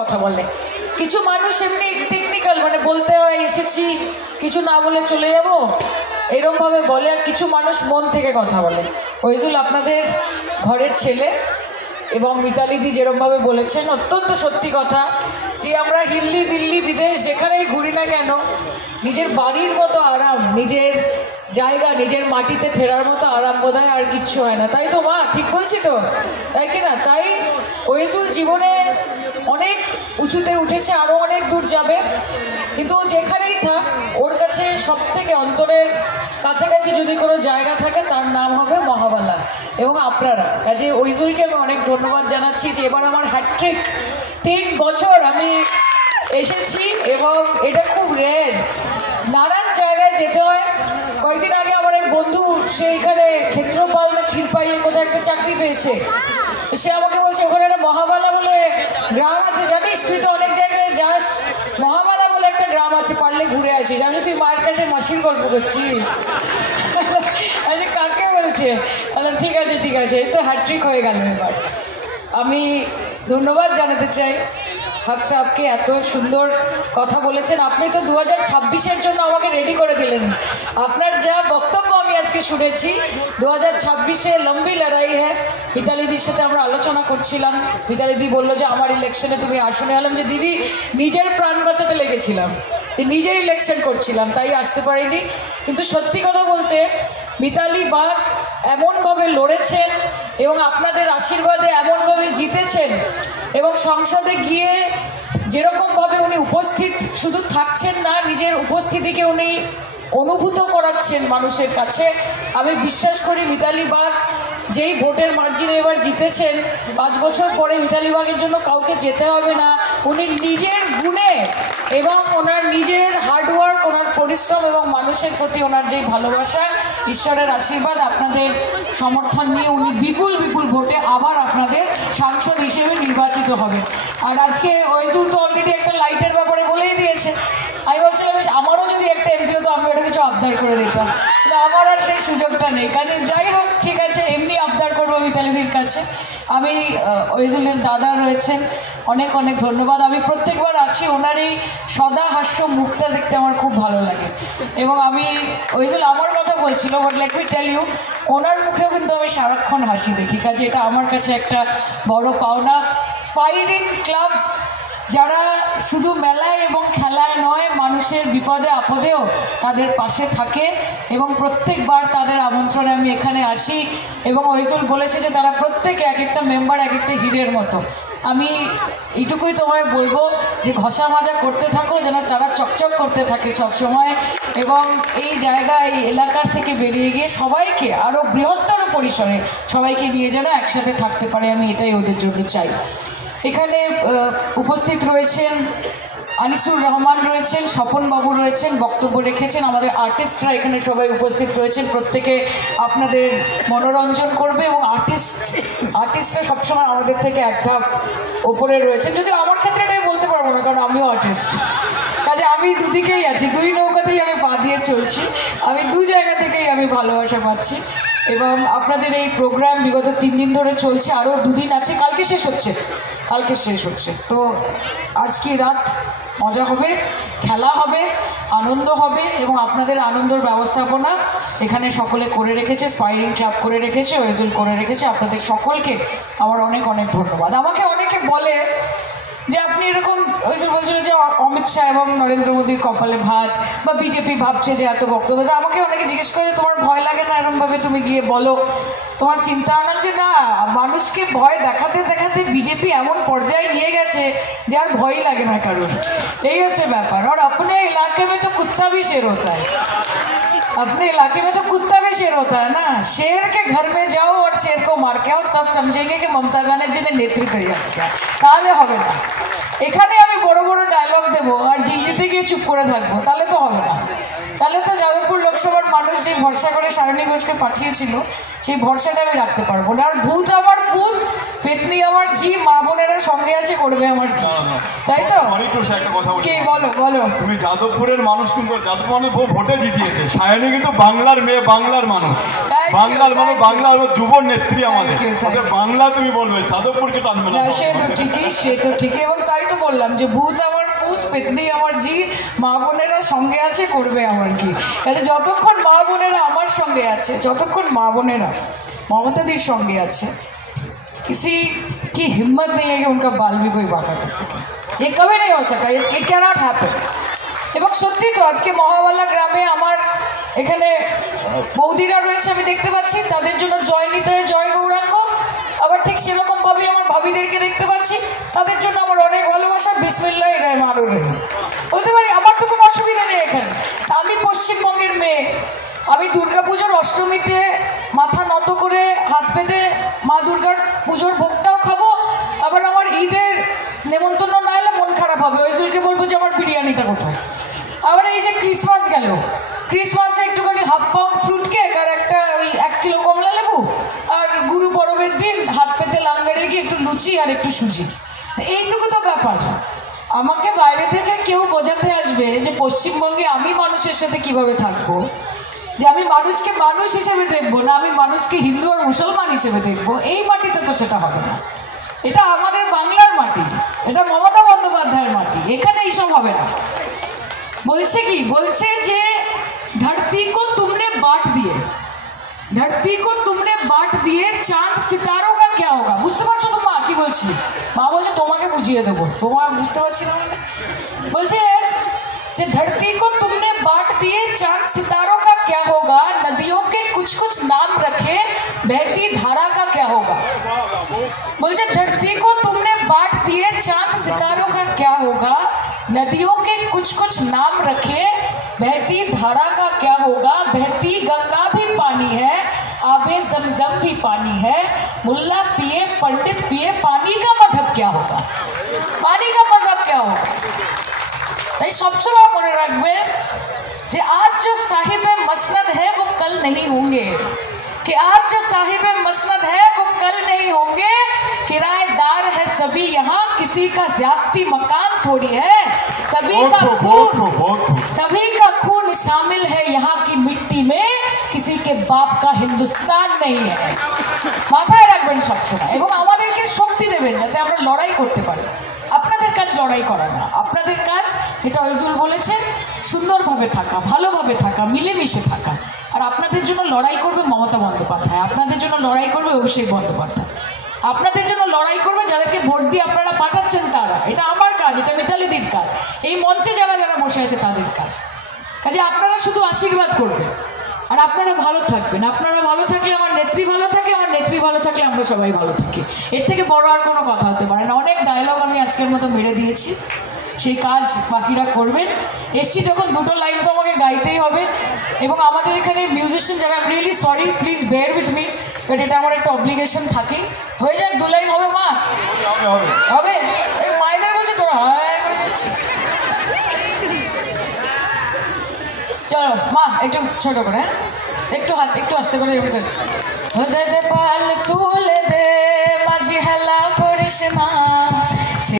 কথা বলে। কিছু মানুষ এমনি টেকনিক্যাল, মানে বলতে হয় এসেছি, কিছু না বলে চলে যাব এরকমভাবে বলে, আর কিছু মানুষ মন থেকে কথা বলে। ওইজুল আপনাদের ঘরের ছেলে, এবং মিতালিদি যেরকমভাবে বলেছেন অত্যন্ত সত্যি কথা, যে আমরা হিল্লি দিল্লি বিদেশ যেখানেই ঘুরি না কেন, নিজের বাড়ির মতো আরাম, নিজের জায়গা, নিজের মাটিতে ফেরার মতো আরাম বোধহয় আর কিচ্ছু হয় না। তাই তো মা, ঠিক বলছি তো, তাই কি না? তাই ওয়েজুল জীবনে অনেক উঁচুতে উঠেছে, আরও অনেক দূর যাবে, কিন্তু যেখানেই থাক ওর কাছে সব থেকে অন্তরের কাছাকাছি যদি কোনো জায়গা থাকে তার নাম হবে মহাবালা এবং আপনারা। কাজে ওইজুলকে আমি অনেক ধন্যবাদ জানাচ্ছি যে এবার আমার হ্যাট্রিক, 3 বছর আমি এসেছি এবং এটা খুব রেয়ার, নানান জায়গায় যেতে হয়। কয়েকদিন আগে আমার এক বন্ধু, সে এখানে ক্ষেত্রপাল না ক্ষীরপাইয়ে কোথায় একটা চাকরি পেয়েছে, সে আমাকে বলছে ওখানে একটা মহাবালা বলে গ্রাম আছে, জানিস তুই তো অনেক জায়গায় যাস, মহাবালা বলে একটা গ্রাম আছে, পারলে ঘুরে আসিস। আমি তুই মায়ের কাছে মাসির গল্প করছিস? আচ্ছা কাকে বলছে? বললাম ঠিক আছে ঠিক আছে, এই তো হ্যাট্রিক হয়ে গেল। এবার আমি ধন্যবাদ জানাতে চাই হক সাহেবকে, এত সুন্দর কথা বলেছেন। আপনি তো 2026-এর জন্য আমাকে রেডি করে দিলেন। আপনার যা বক্তব্য আমি আজকে শুনেছি, 2026-এ লম্বি লড়াই হ্যাঁ। মিতালিদির সাথে আমরা আলোচনা করছিলাম, মিতালিদি বললো যে আমার ইলেকশনে তুমি আসনে। এলাম যে দিদি নিজের প্রাণ বাঁচাতে লেগেছিলাম, নিজের ইলেকশন করছিলাম, তাই আসতে পারিনি। কিন্তু সত্যি কথা বলতে মিতালি বাগ এমনভাবে লড়েছেন এবং আপনাদের আশীর্বাদে এমনভাবে জিতেছেন, এবং সংসদে গিয়ে যেরকমভাবে উনি উপস্থিত শুধু থাকছেন না, নিজের উপস্থিতিকে উনি অনুভূত করাচ্ছেন মানুষের কাছে। আমি বিশ্বাস করি মিতালি বাগ যেই ভোটের মার্জিনে এবার জিতেছেন, 5 বছর পরে মিতালি বাগের জন্য কাউকে যেতে হবে না। উনি নিজের গুণে এবং ওনার নিজের হার্ডওয়ার্ক, ওনার পরিশ্রম এবং মানুষের প্রতি ওনার যেই ভালোবাসা, ঈশ্বরের আশীর্বাদ, আপনাদের সমর্থন নিয়ে উনি বিপুল বিপুল ভোটে আবার আপনাদের সাংসদ হিসেবে নির্বাচিত হবে। আর আজকে ওয়েজুল তো অলরেডি একটা লাইটের ব্যাপারে বলেই দিয়েছে। আমি ভাবছিলাম আমারও যদি একটা এমপি হতো আমি ওটা কিছু আবদার করে দিতাম, কিন্তু আমার আর সেই সুযোগটা নেই। কাজে যাই হোক, ঠিক আছে, এমনি আবদার করবো মিতালিদির কাছে। আমি ওয়েজুলের দাদা রয়েছেন, অনেক অনেক ধন্যবাদ। আমি প্রত্যেকবার আছি, ওনার এই সদা হাস্য মুখটা দেখতে আমার খুব ভালো লাগে। এবং আমি ওয়েজুল আমার কথা বলছিল, but let me tell you, ওনার মুখেও কিন্তু আমি সারাক্ষণ হাসি দেখি। কাজে এটা আমার কাছে একটা বড় পাওনা। স্পাইরিং ক্লাব যারা শুধু মেলায় এবং খেলায় নয়, মানুষের বিপদে আপদেও তাদের পাশে থাকে, এবং প্রত্যেকবার তাদের আমন্ত্রণে আমি এখানে আসি। এবং ওইজল বলেছে যে তারা প্রত্যেকে এক একটা মেম্বার এক একটা হীরের মতো। আমি এইটুকুই তোমায় বলবো যে ঘষা মাজা করতে থাকো, যেন তারা চকচক করতে থাকে সব সময়, এবং এই জায়গা, এই এলাকার থেকে বেরিয়ে গিয়ে সবাইকে আরও বৃহত্তর পরিসরে সবাইকে নিয়ে যেন একসাথে থাকতে পারে, আমি এটাই ওদের জন্য চাই। এখানে উপস্থিত রয়েছেন আনিসুর রহমান, রয়েছেন স্বপনবাবু, রয়েছেন বক্তব্য রেখেছেন। আমাদের আর্টিস্টরা এখানে সবাই উপস্থিত রয়েছেন, প্রত্যেকে আপনাদের মনোরঞ্জন করবে, এবং আর্টিস্টরা সবসময় আমাদের থেকে এক ধাপ ওপরে রয়েছেন। যদিও আমার ক্ষেত্রে এটাই বলতে পারবো না, কারণ আমিও আর্টিস্ট। কাজে আমি দুদিকেই আছি, দুই নৌকাতেই আমি পা দিয়ে চলছি, আমি দু জায়গা থেকেই আমি ভালোবাসা পাচ্ছি। এবং আপনাদের এই প্রোগ্রাম বিগত 3 দিন ধরে চলছে, আরও 2 দিন আছে, কালকে শেষ হচ্ছে। তো আজকে রাত মজা হবে, খেলা হবে, আনন্দ হবে, এবং আপনাদের আনন্দের ব্যবস্থাপনা এখানে সকলে করে রেখেছে, স্পাইরিং ক্লাব করে রেখেছে, ওয়েজুল করে রেখেছে। আপনাদের সকলকে আমার অনেক অনেক ধন্যবাদ। আমাকে অনেকে বলে যে আপনি এরকম, ওইসব বলছিল যে অমিত শাহ এবং নরেন্দ্র মোদীর কপালে ভাঁজ, বা বিজেপি ভাবছে যে এত বক্তব্য। আমাকে অনেকে জিজ্ঞেস করে তোমার ভয় লাগে না এরকমভাবে তুমি গিয়ে বলো, তোমার চিন্তা না যে না, মানুষকে ভয় দেখাতে দেখাতে বিজেপি এমন পর্যায়ে নিয়ে গেছে যে আর ভয়ই লাগে না কারোর, এই হচ্ছে ব্যাপার। আর अपने इलाके में तो कुत्ता भी शेर होता है, अपने इलाके में तो कुत्ता भी शेर होता है ना। शेर के घर में जाओ और शेर को मार के आओ, तब समझेंगे कि ममता बनर्जी ने नेतृत्व किया, তাহলে হবে না। এখানে আমি বড় বড় ডায়লগ দেবো আর দিল্লিতে গিয়ে চুপ করে থাকবো, তাহলে তো হবে না। তাহলে তো যাদবপুর লোক লোকসভার মানুষ যে ভরসা করে সায়নী ঘোষকে পাঠিয়েছিল সেই ভরসাটা আমি রাখতে পারবো না। আর ভূত আমার ভূত, পেতনি আমার জি, মা বোনেরা সঙ্গে আছে, করবে আমার কি, তাই তো? একটা কথা কি বলো বলো। তুমি যাদবপুরের মানুষ, কিন্তু যাদবপুর মানুষ ভোটে জিতিয়েছে, সায়নী কিন্তু বাংলার মেয়ে, বাংলার মানুষ, বাংলার মানুষ, বাংলার যুব নেত্রী আমাদের। বাংলা তুমি বলবে, যাদবপুরকে টানবে না। সে তো ঠিকই, সে তো ঠিকই। এবং তাই তো বললাম যে ভূত আমার ভূত, পেতনি আমার জি, মা বোনেরা সঙ্গে আছে, করবে আমার কি। যতক্ষণ মা বোনেরা আমার সঙ্গে আছে, যতক্ষণ মা বোনেরা মমতাদির সঙ্গে আছে, किसी की हिम्मत नहीं है कि उनका बाल भी कोई बांका कर सके। ये कभी नहीं हो सका, इट कैन नॉट हैपन। এবং সত্যি তো আজকে মহাবালা গ্রামে আমার এখানে বৌদিরা রয়েছে, আমি দেখতে পাচ্ছি তাদের জন্য জয় নিতে জয় গৌরাঙ্গ। আবার ঠিক সেরকমভাবে আমার ভাবিদেরকে দেখতে পাচ্ছি, তাদের জন্য আমার অনেক ভালোবাসা। বিসমিল্লাহ রহমান রহিম বলতে পারি, আমার তো কোনো অসুবিধা নেই এখানে। আমি পশ্চিমবঙ্গের মেয়ে, আমি দুর্গাপুজোর অষ্টমীতে মাথা নত করে হাত পেতে মা দুর্গার পুজোর ভোগটাও খাবো। আবার আমার ঈদের নেমন্তন্ন না এলে মন খারাপ হবে, ওইজুলকে বলবো যে আমার বিরিয়ানিটা কোথায়। আবার এই যে ক্রিসমাস গেল, ক্রিসমাসে একটুখানি হাফ পাউন্ড ফ্রুট কেক আর একটা ওই 1 কিলো কমলা লেবু, আর গুরু পরবের দিন হাত পেতে লাঙ্গারে গিয়ে একটু লুচি আর একটু সুজি। এইটুকু তো ব্যাপার। আমাকে বাইরে থেকে কেউ বোঝাতে আসবে যে পশ্চিমবঙ্গে আমি মানুষের সাথে কিভাবে থাকবো, যে আমি মানুষকে মানুষ হিসেবে দেখবো না, আমি মানুষকে হিন্দু আর মুসলমান হিসেবে দেখবো, এই মাটিতে তো সেটা হবে না। এটা আমাদের বাংলার মাটি, এটা মমতা বন্দ্যোপাধ্যায়ের মাটি, এখানে এইসব হবে না। বলছে কি, বলছে যে ধরती को तुमने बांट दिए, धरती को तुमने बांट दिए, चांद सितारों का क्या होगा। বুঝতে পারছো তো মা কি বলছি? মা বলছে তোমাকে বুঝিয়ে দেবো, তোমার বুঝতে পারছি না। বলছে যে धरती को तुमने बांट दिए, चांद सितारों का क्या होगा, नदियों के कुछ कुछ नाम रखे, बहती धारा का क्या होगा। बोलছে धरती को तुमने बांट दिए, चांद सितारों का क्या होगा, नदियों के कुछ कुछ नाम रखे, बहती धारा का क्या होगा, बहती गंगा भी पानी है, आबे जमजम भी पानी है, मुल्ला पिए पंडित पिए, पानी का मजहब क्या होगा, पानी का मजहब क्या होगा। তাই সবসময় মনে রাখবে যে আজ जो साहिब मसनद है वो कल नहीं होंगे, कि आज जो साहिब मसनद है वो कल नहीं होंगे, किराएदार है सभी यहाँ, किसी का ज्यादती मकान थोड़ी है, सभी का खून शामिल है यहाँ की मिट्टी में, किसी के बाप का हिंदुस्तान नहीं है। মাথায় রাখবেন সবসময়, এবং আমাদেরকে শক্তি দেবেন যাতে আমরা লড়াই করতে পারি। আপনাদের কাজ লড়াই করা না, আপনাদের কাজ যেটা ওইজুল বলেছে, সুন্দরভাবে থাকা, ভালোভাবে থাকা, মিলেমিশে থাকা। আর আপনাদের জন্য লড়াই করবে মমতা বন্দ্যোপাধ্যায়, আপনাদের জন্য লড়াই করবে অভিষেক বন্দ্যোপাধ্যায়, আপনাদের জন্য লড়াই করবে যাদেরকে ভোট দিয়ে আপনারা পাঠাচ্ছেন তারা। এটা আমার কাজ, এটা মিতালিদির কাজ, এই মঞ্চে যারা যারা বসে আছে তাদের কাজ। কাজে আপনারা শুধু আশীর্বাদ করবেন আর আপনারা ভালো থাকবেন। আপনারা ভালো থাকলে আমার নেত্রী ভালো থাকে, আমার নেত্রী ভালো থাকলে আমরা সবাই ভালো থাকি। এর থেকে বড় আর কোনো কথা হতে পারে না। অনেক ডায়লগ আমি আজকের মতো মেরে দিয়েছি, সেই কাজ বাকিরা করবেন। এসছি যখন দুটো লাইন তো আমাকে গাইতেই হবে, এবং আমাদের এখানে মিউজিশিয়ান যারা, really sorry, please bear with me, but এটা আমার একটা অব্লিগেশন থাকে। হয়ে যাক, 2 লাইন হবে মা, হবে। এই মায়েদের বলছে তোরা হ্যাঁ করে যাচ্ছিস। চলো মা একটু ছোট করে, একটু হাত একটু আস্তে করে। পাল তু